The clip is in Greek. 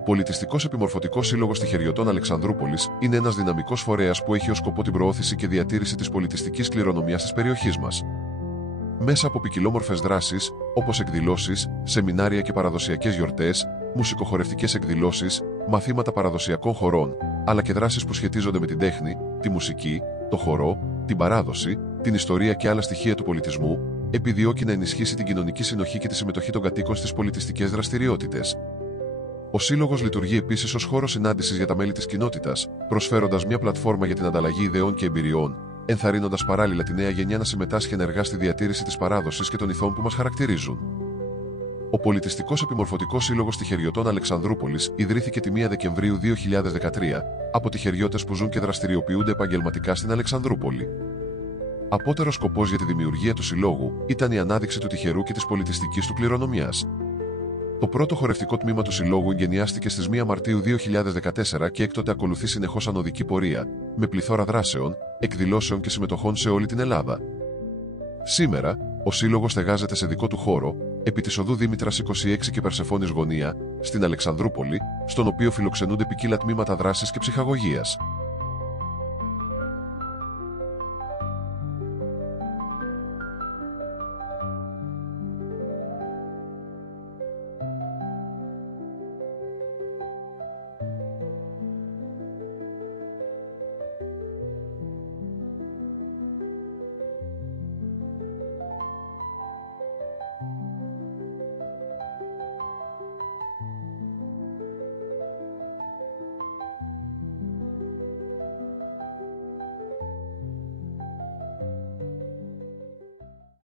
Ο Πολιτιστικός Επιμορφωτικός Σύλλογος Τυχεριωτών Αλεξανδρούπολης είναι ένας δυναμικός φορέας που έχει ως σκοπό την προώθηση και διατήρηση της πολιτιστικής κληρονομιάς της περιοχής μας. Μέσα από ποικιλόμορφες δράσεις, όπως εκδηλώσεις, σεμινάρια και παραδοσιακές γιορτές, μουσικοχορευτικές εκδηλώσεις, μαθήματα παραδοσιακών χορών, αλλά και δράσεις που σχετίζονται με την τέχνη, τη μουσική, το χορό, την παράδοση, την ιστορία και άλλα στοιχεία του πολιτισμού, επιδιώκει να ενισχύσει την κοινωνική συνοχή και τη συμμετοχή των κατοίκων στις πολιτιστικές δραστηριότητες. Ο Σύλλογος λειτουργεί επίσης ως χώρος συνάντησης για τα μέλη της κοινότητας, προσφέροντας μια πλατφόρμα για την ανταλλαγή ιδεών και εμπειριών, ενθαρρύνοντας παράλληλα τη νέα γενιά να συμμετάσχει ενεργά στη διατήρηση της παράδοσης και των ηθών που μας χαρακτηρίζουν. Ο Πολιτιστικός Επιμορφωτικός Σύλλογος Τυχεριωτών Αλεξανδρούπολης ιδρύθηκε τη 1 Δεκεμβρίου 2013 από τυχεριώτες που ζουν και δραστηριοποιούνται επαγγελματικά στην Αλεξανδρούπολη. Απότερος σκοπός για τη δημιουργία του Συλλόγου ήταν η ανάδειξη του τυχερού και της πολιτιστικής του κληρονομιάς. Το πρώτο χορευτικό τμήμα του Συλλόγου εγκαινιάστηκε στις 1 Μαρτίου 2014 και έκτοτε ακολουθεί συνεχώς ανωδική πορεία, με πληθώρα δράσεων, εκδηλώσεων και συμμετοχών σε όλη την Ελλάδα. Σήμερα, ο Σύλλογος στεγάζεται σε δικό του χώρο, επί της οδού Δήμητρας 26 και Περσεφόνης Γωνία, στην Αλεξανδρούπολη, στον οποίο φιλοξενούνται ποικίλα τμήματα δράσης και ψυχαγωγίας.